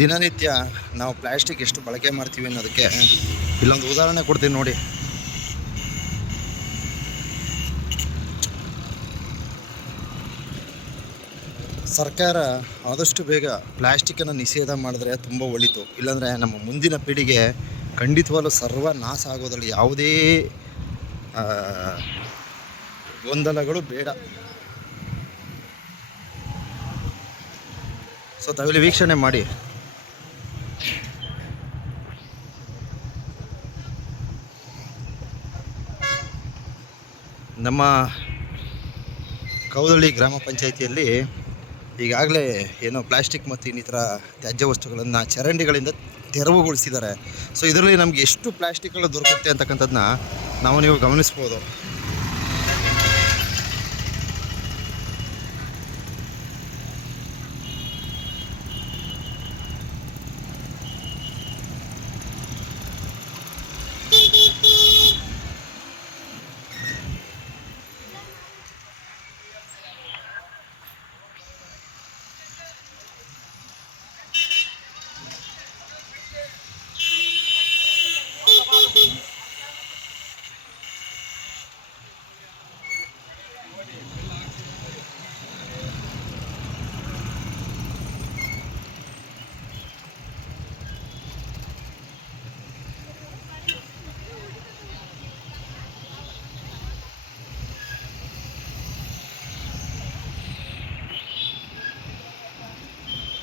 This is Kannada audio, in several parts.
ದಿನನಿತ್ಯ ನಾವು ಪ್ಲಾಸ್ಟಿಕ್ ಎಷ್ಟು ಬಳಕೆ ಮಾಡ್ತೀವಿ ಅನ್ನೋದಕ್ಕೆ ಇಲ್ಲೊಂದು ಉದಾಹರಣೆ ಕೊಡ್ತೀನಿ ನೋಡಿ. ಸರ್ಕಾರ ಆದಷ್ಟು ಬೇಗ ಪ್ಲಾಸ್ಟಿಕ್ಕನ್ನು ನಿಷೇಧ ಮಾಡಿದ್ರೆ ತುಂಬ ಒಳಿತು. ಇಲ್ಲಾಂದರೆ ನಮ್ಮ ಮುಂದಿನ ಪೀಳಿಗೆ ಖಂಡಿತವಾಗಲೂ ಸರ್ವ ನಾಶ ಆಗೋದ್ರಲ್ಲಿ ಯಾವುದೇ ಗೊಂದಲಗಳು ಬೇಡ. ಸೊ ತಾವಿಲ್ಲಿ ವೀಕ್ಷಣೆ ಮಾಡಿ. ನಮ್ಮ ಕೌದಳ್ಳಿ ಗ್ರಾಮ ಪಂಚಾಯಿತಿಯಲ್ಲಿ ಈಗಾಗಲೇ ಏನೋ ಪ್ಲಾಸ್ಟಿಕ್ ಮತ್ತು ಇನ್ನಿತರ ತ್ಯಾಜ್ಯ ವಸ್ತುಗಳನ್ನು ಚರಂಡಿಗಳಿಂದ ತೆರವುಗೊಳಿಸಿದ್ದಾರೆ. ಸೊ ಇದರಲ್ಲಿ ನಮಗೆ ಎಷ್ಟು ಪ್ಲಾಸ್ಟಿಕ್ಗಳು ದೊರಕುತ್ತೆ ಅಂತಕ್ಕಂಥದ್ದನ್ನ ನಾವು ನೀವು ಗಮನಿಸ್ಬೋದು.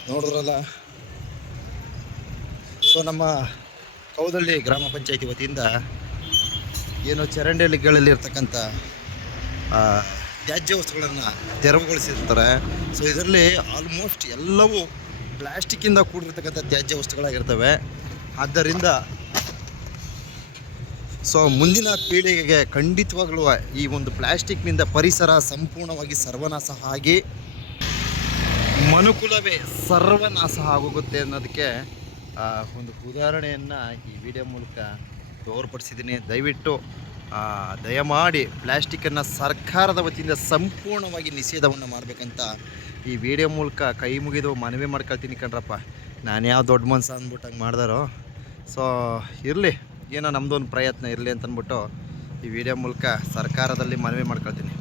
ನೋಡಿದ್ರಲ್ಲ ಸೊ ನಮ್ಮ ಕೌದಳ್ಳಿ ಗ್ರಾಮ ಪಂಚಾಯತಿ ವತಿಯಿಂದ ಏನು ಚರಂಡಿಗಳಲ್ಲಿ ಇರ್ತಕ್ಕಂಥ ತ್ಯಾಜ್ಯ ವಸ್ತುಗಳನ್ನು ತೆರವುಗೊಳಿಸಿರ್ತಾರೆ. ಸೊ ಇದರಲ್ಲಿ ಆಲ್ಮೋಸ್ಟ್ ಎಲ್ಲವೂ ಪ್ಲ್ಯಾಸ್ಟಿಕ್ಕಿಂದ ಕೂಡಿರ್ತಕ್ಕಂಥ ತ್ಯಾಜ್ಯ ವಸ್ತುಗಳಾಗಿರ್ತವೆ. ಆದ್ದರಿಂದ ಸೊ ಮುಂದಿನ ಪೀಳಿಗೆಗೆ ಖಂಡಿತವಾಗ್ಲೂ ಈ ಒಂದು ಪ್ಲ್ಯಾಸ್ಟಿಕ್ನಿಂದ ಪರಿಸರ ಸಂಪೂರ್ಣವಾಗಿ ಸರ್ವನಾಶ ಆಗಿ ಮನುಕುಲವೇ ಸರ್ವನಾಶ ಆಗೋಗುತ್ತೆ ಅನ್ನೋದಕ್ಕೆ ಒಂದು ಉದಾಹರಣೆಯನ್ನು ಈ ವಿಡಿಯೋ ಮೂಲಕ ತೋರ್ಪಡಿಸಿದ್ದೀನಿ. ದಯವಿಟ್ಟು ದಯಮಾಡಿ ಪ್ಲ್ಯಾಸ್ಟಿಕ್ಕನ್ನು ಸರ್ಕಾರದ ವತಿಯಿಂದ ಸಂಪೂರ್ಣವಾಗಿ ನಿಷೇಧವನ್ನು ಮಾಡಬೇಕಂತ ಈ ವಿಡಿಯೋ ಮೂಲಕ ಕೈ ಮುಗಿದು ಮನವಿ ಮಾಡ್ಕೊಳ್ತೀನಿ ಕಣ್ರಪ್ಪ. ನಾನು ಯಾವ ದೊಡ್ಡ ಮನಸ್ಸು ಅಂದ್ಬಿಟ್ಟು ಹಂಗೆ ಮಾಡ್ದಾರೋ. ಸೊ ಇರಲಿ. ಏನೋ ನಮ್ಮದೊಂದು ಪ್ರಯತ್ನ, ಇರಲಿ ಅಂತ ಅಂದ್ಬಿಟ್ಟು ಈ ವಿಡಿಯೋ ಮೂಲಕ ಸರ್ಕಾರದಲ್ಲಿ ಮನವಿ ಮಾಡ್ಕೊಳ್ತೀನಿ.